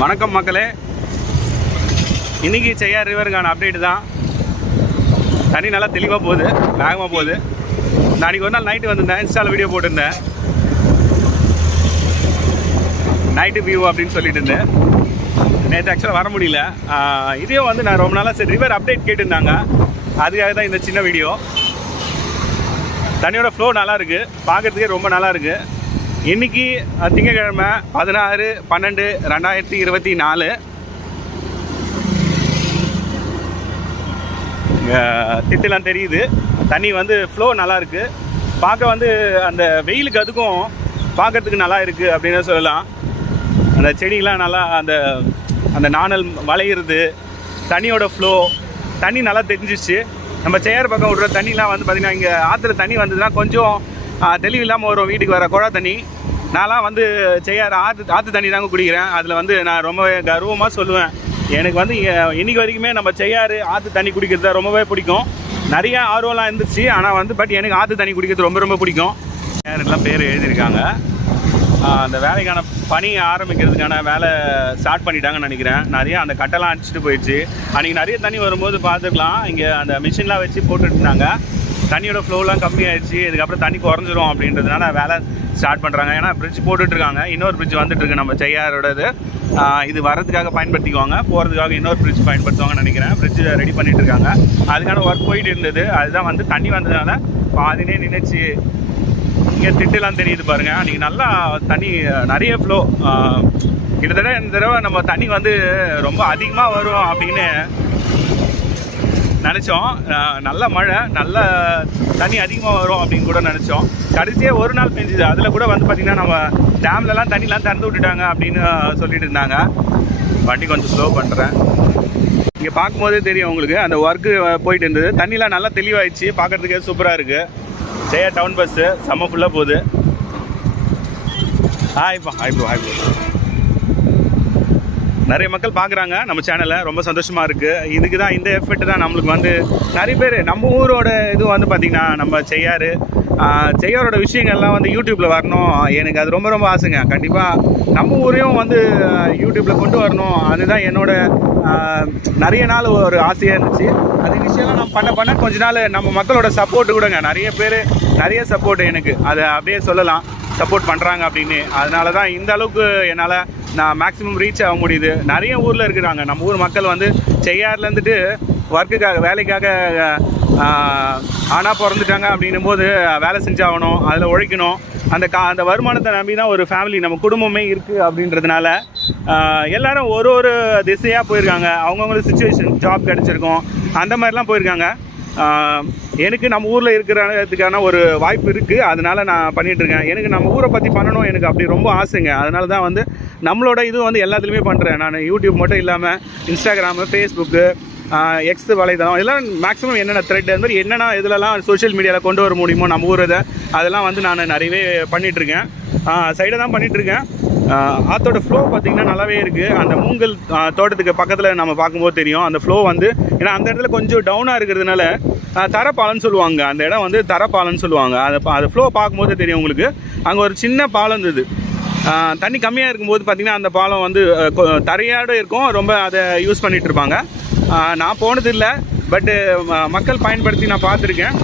வணக்கம் மக்களே. இன்னைக்கு செய்யார் ரிவருக்கான அப்டேட்டு தான். தண்ணி நல்லா தெளிவாக போகுது வேகமாக போகுது. நான் அன்றைக்கி ஒரு நாள் நைட்டு வந்திருந்தேன் இன்ஸ்டாவில் வீடியோ போட்டிருந்தேன். நைட்டு வியூ அப்படின்னு சொல்லிட்டு இருந்தேன். நேற்று ஆக்சுவலாக வர முடியல. இதையும் வந்து நான் ரொம்ப நாளாக சரி ரிவர் அப்டேட் கேட்டிருந்தாங்க. அதுக்காக தான் இந்த சின்ன வீடியோ தண்ணியோட ஃப்ளோ நல்லா இருக்கு. பார்க்கறதுக்கே ரொம்ப நல்லா இருக்குது இன்னைக்கு திங்கக்கிழமை பதினாறு பன்னெண்டு ரெண்டாயிரத்தி இருபத்தி நாலு. திட்டெலாம் தெரியுது. தண்ணி வந்து ஃப்ளோ நல்லாயிருக்கு பார்க்க வந்து அந்த வெயிலுக்கு அதுக்கும் பார்க்கறதுக்கு நல்லா இருக்குது அப்படின்னு சொல்லலாம். அந்த செடிகள்லாம் நல்லா அந்த அந்த நாணல் வளையிறது தண்ணியோட ஃப்ளோ தண்ணி நல்லா தெரிஞ்சிச்சு. நம்ம சேர் பக்கம் விடுற தண்ணிலாம் வந்து பார்த்திங்கன்னா இங்கே ஆற்றுல தண்ணி வந்ததுன்னா கொஞ்சம் தெளிவு இல்லாமல் வரும் வீட்டுக்கு வர குழா தண்ணி. நான்லாம் வந்து செய்யார் ஆற்று ஆற்று தண்ணி தாங்க குடிக்கிறேன். அதில் வந்து நான் ரொம்பவே கர்வமாக சொல்லுவேன். எனக்கு வந்து இன்றைக்கி வரைக்குமே நம்ம செய்யாறு ஆற்று தண்ணி குடிக்கிறது தான் ரொம்பவே பிடிக்கும். நிறைய ஆர்வம்லாம் இருந்துச்சு. ஆனால் வந்து பட் எனக்கு ஆற்று தண்ணி குடிக்கிறது ரொம்ப ரொம்ப பிடிக்கும். யாரெல்லாம் பேர் எழுதியிருக்காங்க. அந்த வேலைக்கான பணி ஆரம்பிக்கிறதுக்கான வேலை ஸ்டார்ட் பண்ணிட்டாங்கன்னு நினைக்கிறேன். நிறைய அந்த கட்டெல்லாம் அடிச்சுட்டு போயிடுச்சு. அன்றைக்கி நிறைய தண்ணி வரும்போது பார்த்துக்கலாம். இங்கே அந்த மிஷின்லாம் வச்சு போட்டுட்டு இருந்தாங்க. தண்ணியோட ஃப்ளோலாம் கம்மியாயிடுச்சு இதுக்கப்புறம் தண்ணி குறைஞ்சிரும் அப்படின்றதுனால வேலை ஸ்டார்ட் பண்ணுறாங்க ஏன்னா பிரிட்ஜ் போட்டுட்ருக்காங்க. இன்னொரு பிரிட்ஜ் வந்துட்டுருக்கு நம்ம செய்யாரோடது. இது வரதுக்காக பயன்படுத்திக்குவாங்க. போகிறதுக்காக இன்னொரு பிரிட்ஜ் பயன்படுத்துவாங்கன்னு நினைக்கிறேன். பிரிட்ஜ் ரெடி பண்ணிட்டு இருக்காங்க அதுக்கான ஒர்க் போயிட்டு இருந்தது. அதுதான் வந்து தண்ணி வந்ததுனால பாதினே நினைச்சு இங்கே திட்டுலாம் தெரியுது பாருங்க. அன்றைக்கி நல்லா தண்ணி நிறைய ஃப்ளோ கிட்டத்தட்ட இந்த தடவை நம்ம தண்ணி வந்து ரொம்ப அதிகமாக வரும் அப்படின்னு நினச்சோம். நல்ல மழை நல்ல தண்ணி அதிகமாக வரும் அப்படின்னு கூட நினச்சோம். கடைசியாக ஒரு நாள் பெஞ்சுது. அதில் கூட வந்து பார்த்திங்கன்னா நம்ம டேம்லலாம் தண்ணிலாம் திறந்து விட்டுட்டாங்க அப்படின்னு சொல்லிட்டு இருந்தாங்க. வண்டி கொஞ்சம் ஸ்லோ பண்ணுறேன் இங்கே பார்க்கும்போதே தெரியும் உங்களுக்கு அந்த ஒர்க்கு போயிட்டு இருந்தது. தண்ணிலாம் நல்லா தெளிவாயிடுச்சு. பார்க்குறதுக்கே சூப்பராக இருக்குது ஜெயா டவுன் பஸ்ஸு செம்ம ஃபுல்லாக போகுது. ஆய்ப்பா ஹாய்ப்பா ஹாய்ப்பா நிறைய மக்கள் பார்க்குறாங்க நம்ம சேனலை ரொம்ப சந்தோஷமாக இருக்குது இதுக்கு தான் இந்த எஃபெக்ட் தான் நம்மளுக்கு வந்து நிறைய பேர் நம்ம ஊரோட இது வந்து பார்த்திங்கன்னா நம்ம செய்யாரு. செய்யாரோட விஷயங்கள்லாம் வந்து யூடியூப்பில் வரணும். எனக்கு அது ரொம்ப ரொம்ப ஆசைங்க. கண்டிப்பாக நம்ம ஊரையும் வந்து யூடியூப்பில் கொண்டு வரணும். அதுதான் என்னோட நிறைய நாள் ஒரு ஆசையாக இருந்துச்சு. அது விஷயம்லாம் நான் பண்ண பண்ண கொஞ்ச நாள் நம்ம மக்களோட சப்போர்ட்டு கூடங்க. நிறைய பேர் நிறைய சப்போர்ட் எனக்கு. அதை அப்படியே சொல்லலாம். சப்போர்ட் பண்ணுறாங்க அப்படின்னு. அதனால தான் இந்த அளவுக்கு என்னால் நான் மேக்ஸிமம் ரீச் ஆக முடியுது. நிறைய ஊரில் இருக்கிறாங்க. நம்ம ஊர் மக்கள் வந்து செய்யார்லேருந்துட்டு ஒர்க்குக்காக வேலைக்காக ஆனால் பிறந்துட்டாங்க அப்படின்னும் போது வேலை செஞ்சாகணும் அதில் உழைக்கணும். அந்த கா அந்த வருமானத்தை நம்பி தான் ஒரு ஃபேமிலி நம்ம குடும்பமே இருக்குது அப்படின்றதுனால எல்லாரும் ஒரு ஒரு திசையாக போயிருக்காங்க. அவங்கவுங்களுக்கு சுச்சுவேஷன் ஜாப் கிடச்சிருக்கும். அந்த மாதிரிலாம் போயிருக்காங்க. எனக்கு நம்ம ஊரில் இருக்கிறதுக்கான ஒரு வாய்ப்பு இருக்குது அதனால் நான் பண்ணிகிட்ருக்கேன் எனக்கு நம்ம ஊரை பற்றி பண்ணணும் எனக்கு அப்படி ரொம்ப ஆசைங்க. அதனால தான் வந்து நம்மளோட இது வந்து எல்லாத்துலேயுமே பண்ணுறேன் நான் யூடியூப் மட்டும் இல்லாமல் இன்ஸ்டாகிராமு ஃபேஸ்புக்கு எக்ஸ் வலைதளம் இதெல்லாம் மேக்ஸிமம் என்னென்ன த்ரெட் அது மாதிரி என்னென்ன இதிலலாம் சோஷியல் மீடியாவில் கொண்டு வர முடியுமோ நம்ம ஊர் இதை அதெல்லாம் வந்து நான் நிறையவே பண்ணிகிட்ருக்கேன் சைடை தான் பண்ணிகிட்ருக்கேன் ஆற்றோட ஃப்ளோ பார்த்திங்கன்னா நல்லாவே இருக்குது அந்த மூங்கல் தோட்டத்துக்கு பக்கத்தில் நம்ம பார்க்கும்போது தெரியும். அந்த ஃப்ளோ வந்து ஏன்னா அந்த இடத்துல கொஞ்சம் டவுனாக இருக்கிறதுனால தரப்பாலம்னு சொல்லுவாங்க. அந்த இடம் வந்து தரப்பாலம்னு சொல்லுவாங்க. அதை பா- ஃப்ளோ பார்க்கும்போது தெரியும் உங்களுக்கு. அங்கே ஒரு சின்ன பாலம் இருந்தது. தண்ணி கம்மியாக இருக்கும்போது பார்த்திங்கன்னா அந்த பாலம் வந்து ஆஹ், கொ- தரையோட இருக்கும். ரொம்ப அதை யூஸ் பண்ணிகிட்ருப்பாங்க நான் போனது இல்லை பட்டு மக்கள் பயன்படுத்தி நான் பார்த்துருக்கேன்.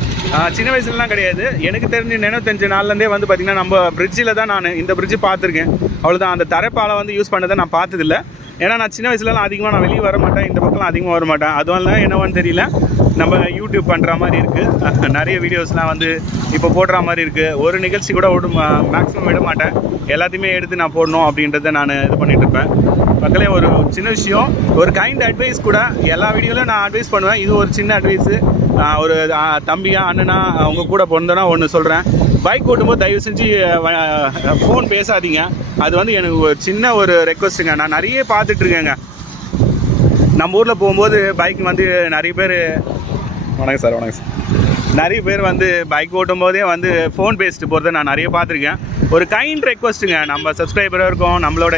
சின்ன வயசுலலாம் கிடையாது. எனக்கு தெரிஞ்சு நினைவு தெரிஞ்ச நாள்லேருந்தே வந்து பார்த்திங்கன்னா நம்ம பிரிட்ஜில் தான் நான் இந்த பிரிட்ஜு பார்த்துருக்கேன் அவ்வளோதான் அந்த தரைப்பாலை வந்து யூஸ் பண்ணதை நான் பார்த்ததில்ல. ஏன்னா நான் சின்ன வயசுலலாம் அதிகமாக நான் வெளியே வர மாட்டேன். இந்த பக்கம்லாம் அதிகமாக வர மாட்டேன். அதுவும் என்னவான்னு தெரியல. நம்ம யூடியூப் பண்ணுற மாதிரி இருக்குது நிறைய வீடியோஸ்லாம் வந்து இப்போ போடுற மாதிரி இருக்குது ஒரு நிகழ்ச்சி கூட விட மேக்ஸிமம் விட மாட்டேன். எல்லாத்தையுமே எடுத்து நான் போடணும் அப்படின்றத நான் இது பண்ணிகிட்ருப்பேன் இருப்பேன். ஒரு சின்ன விஷயம். ஒரு கைண்ட் அட்வைஸ் கூட எல்லா வீடியோவிலும் நான் அட்வைஸ் பண்ணுவேன். இது ஒரு சின்ன அட்வைஸு ஒரு தம்பியா அண்ணனா அவங்க கூட பிறந்தனா ஒன்று சொல்கிறேன் பைக் ஓட்டும்போது தயவு செஞ்சு ஃபோன் பேசாதீங்க. அது வந்து எனக்கு ஒரு சின்ன ஒரு ரெக்வஸ்ட்டுங்க நான் நிறைய பார்த்துட்ருக்கேங்க. நம்ம ஊரில் போகும்போது பைக் வந்து நிறைய பேர் வணக்கம் சார் வணக்கம் சார். நிறைய பேர் வந்து பைக் ஓட்டும் போதே வந்து ஃபோன் பேசிட்டு போகிறத நான் நிறைய பார்த்துருக்கேன். ஒரு கைண்ட் ரெக்வஸ்ட்டுங்க நம்ம சப்ஸ்கிரைபராக இருக்கோம் நம்மளோட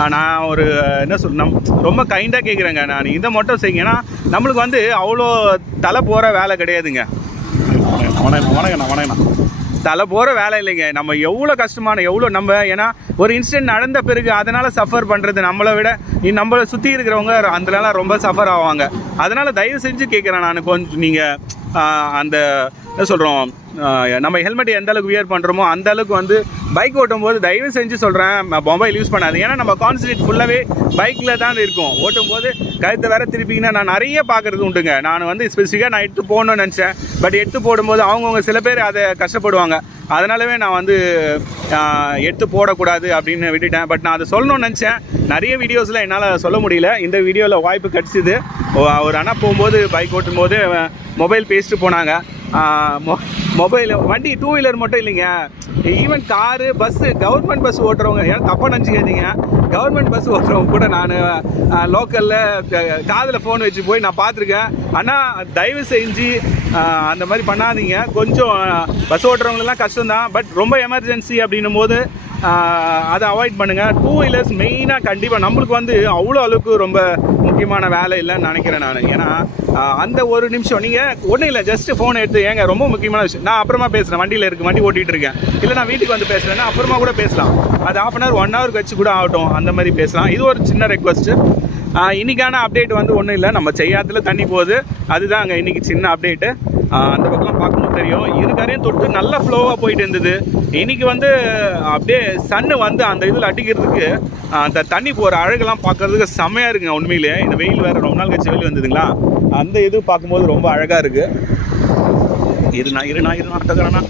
ஆஹ் நான் ஒரு என்ன சொல் நம் ரொம்ப கைண்டாக கேட்குறேங்க நான் இதை மட்டும் செய்யுங்க. ஏன்னா நம்மளுக்கு வந்து அவ்வளோ தலை போகிற வேலை கிடையாதுங்க. வணக்கம் வணக்கண்ணா வணக்கண்ணா தலை போகிற வேலை இல்லைங்க. நம்ம எவ்வளோ கஷ்டமான எவ்வளோ நம்ம ஏன்னா ஒரு இன்சிடென்ட் நடந்த பிறகு அதனால் சஃபர் பண்ணுறது நம்மளை விட நம்மளை சுற்றி இருக்கிறவங்க அதனால ரொம்ப சஃபர் ஆவாங்க. அதனால் தயவு செஞ்சு கேட்குறேன் நான். கொஞ்சம் நீங்கள் அந்த என்ன சொல்கிறோம் நம்ம ஹெல்மெட் எந்த அளவுக்கு வியர் பண்ணுறோமோ அந்த அளவுக்கு வந்து பைக் ஓட்டும் போது தயவு செஞ்சு சொல்கிறேன் மொபைல் யூஸ் பண்ணாது ஏன்னா நம்ம கான்சன்ட்ரேட் ஃபுல்லாகவே பைக்கில் தான் இருக்கும். ஓட்டும் போது கழுத்தை வேற திருப்பிங்கன்னா நான் நிறைய பார்க்குறது உண்டுங்க. நான் வந்து ஸ்பெசிஃபிக்காக நான் எடுத்து போகணும்னு நினச்சேன். பட் எடுத்து போடும்போது அவங்கவுங்க சில பேர் அதை கஷ்டப்படுவாங்க. அதனாலவே நான் வந்து எடுத்து போடக்கூடாது அப்படின்னு விட்டுட்டேன். பட் நான் அதை சொல்லணும்னு நினச்சேன். நிறைய வீடியோஸில் என்னால் சொல்ல முடியல. இந்த வீடியோவில் வாய்ப்பு கிடச்சிது. ஒரு அண்ணா போகும்போது பைக் ஓட்டும் போது மொபைல் பேசிட்டு போனாங்க. மொபைல் வண்டி டூ வீலர் மட்டும் இல்லைங்க. Even car bus government bus ஓட்டுறவங்க ஏன் தப்பாக நினச்சிக்காதீங்க. கவர்மெண்ட் பஸ் ஓட்டுறவங்க கூட நான் லோக்கலில் காதில் ஃபோன் வச்சு போய் நான் பார்த்துருக்கேன். ஆனால் தயவு செஞ்சு அந்த மாதிரி பண்ணாதீங்க. கொஞ்சம் பஸ் ஓட்டுறவங்களெல்லாம் கஷ்டம்தான். பட் ரொம்ப எமர்ஜென்சி அப்படின்னும் போது அதை அவாய்ட் பண்ணுங்கள் டூ வீலர்ஸ் மெயினாக கண்டிப்பாக நம்மளுக்கு வந்து அவ்வளோ அளவுக்கு ரொம்ப முக்கியமான வேலை இல்லைன்னு நினைக்கிறேன் நான். ஏன்னா அந்த ஒரு நிமிஷம் நீங்கள் ஒன்றும் இல்லை ஜஸ்ட்டு ஃபோன் எடுத்து ஏங்க ரொம்ப முக்கியமான விஷயம். நான் அப்புறமா பேசுகிறேன் வண்டியில் இருக்கு வண்டி ஓட்டிகிட்டு இருக்கேன். இல்லை நான் வீட்டுக்கு வந்து பேசுகிறேன்னா அப்புறமா கூட பேசலாம். அது half an hour one hour வச்சு கூட ஆகட்டும் அந்த மாதிரி பேசலாம். இது ஒரு சின்ன ரெக்வஸ்ட்டு இன்னைக்கான அப்டேட் வந்து ஒன்றும் இல்லை நம்ம செய்யாத்துல தண்ணி போகுது. அதுதான் அங்கே இன்றைக்கி சின்ன அப்டேட்டு அந்த பக்கம்லாம் பார்க்கும்போது தெரியும். இருக்கரையும் தொட்டு நல்ல ஃப்ளோவாக போயிட்டு இருந்தது. இன்றைக்கி வந்து அப்படியே சன்னு வந்து அந்த இதில் அடிக்கிறதுக்கு அந்த தண்ணி போகிற அழகெல்லாம் பார்க்குறதுக்கு செம்மையாக இருக்குங்க உண்மையிலே. இந்த வெயில் வேறு ரொம்ப நாள் கழிச்சு வெயில் வந்ததுங்களா? அந்த இது பார்க்கும்போது ரொம்ப அழகாக இருக்குது இருண்ணா இருண்ணா இருண்ணா அட்டக்காரண்ணா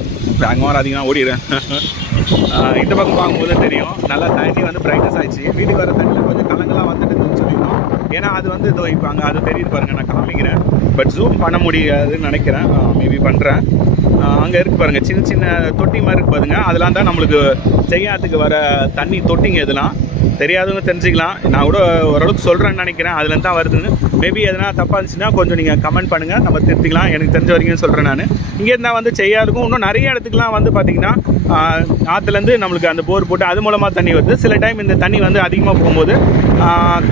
அங்கே வராதீங்கன்னா ஓடிடுறேன் இந்த பக்கம் பார்க்கும்போது தெரியும். நல்லா தண்ணி வந்து பிரைட்னஸ் ஆயிடுச்சு. வீட்டுக்கு வர தண்ணியில் கொஞ்சம் கலங்கெல்லாம் வந்துட்டு இருந்துன்னு சொல்லியிருந்தோம். ஏன்னா அது வந்து இதோ இப்போ அங்கே அது தெரியுது பாருங்கள் நான் காமிக்கிறேன். பட் ஜூம் பண்ண முடியாதுன்னு நினைக்கிறேன். மேபி பண்ணுறேன் அங்கே இருக்கு பாருங்கள் சின்ன சின்ன தொட்டி மாதிரி இருக்கு பாருங்க. அதெல்லாம் தான் நம்மளுக்கு செய்யாத்துக்கு வர தண்ணி தொட்டிங்க இதெல்லாம். தெரியாதவங்க தெரிஞ்சுக்கலாம். நான் கூட ஓரளவுக்கு சொல்கிறேன்னு நினைக்கிறேன். அதுலேருந்து தான் வருதுன்னு. மேபி எதனா தப்பாக இருந்துச்சுன்னா கொஞ்சம் நீங்கள் கமெண்ட் பண்ணுங்கள் நம்ம திருத்திக்கலாம். எனக்கு தெரிஞ்ச வரைக்கும் சொல்கிறேன் நான். இங்கே இருந்தால் வந்து செய்யாதுக்கும் இன்னும் நிறைய இடத்துக்குலாம் வந்து பார்த்திங்கன்னா ஆற்றுலேருந்து நம்மளுக்கு அந்த போர் போட்டு அது மூலமாக தண்ணி வருது. சில டைம் இந்த தண்ணி வந்து அதிகமாக போகும்போது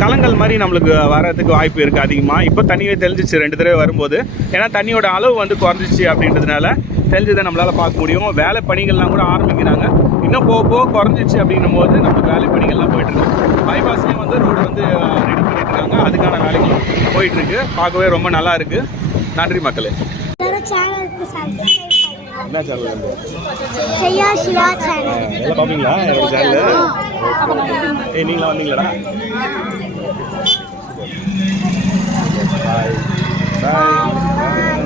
கலங்கள் மாதிரி நம்மளுக்கு வரதுக்கு வாய்ப்பு இருக்குது அதிகமாக இப்போ தண்ணியே தெளிஞ்சிச்சு ரெண்டு தடவை வரும்போது. ஏன்னா தண்ணியோட அளவு வந்து குறைஞ்சிச்சு அப்படின்றதுனால தெரிஞ்சதை நம்மளால் பார்க்க முடியும். வேலை பணிகள்லாம் கூட ஆரம்பிக்கிறாங்க. இன்னும் போக போக குறைஞ்சிச்சு அப்படின்னும் போது நமக்கு வேலை பணிகள்லாம் போயிட்டுருக்கு. பைபாஸ்லேயும் வந்து ரோடு வந்து ரெடி பண்ணிட்டுருக்காங்க. அதுக்கான வேலைகள் போயிட்டுருக்கு. பார்க்கவே ரொம்ப நல்லா இருக்குது நன்றி மக்களே. எல்லாரும் சேனலுக்கு சப்ஸ்கிரைப் பண்ணுங்க என்ன சேனல் செய்யா சிவா சேனல் எல்லாம் பார்ப்பீங்களா என்னோட சேனல் ஏய் நீங்களா வந்தீங்களாடா பாய் பாய்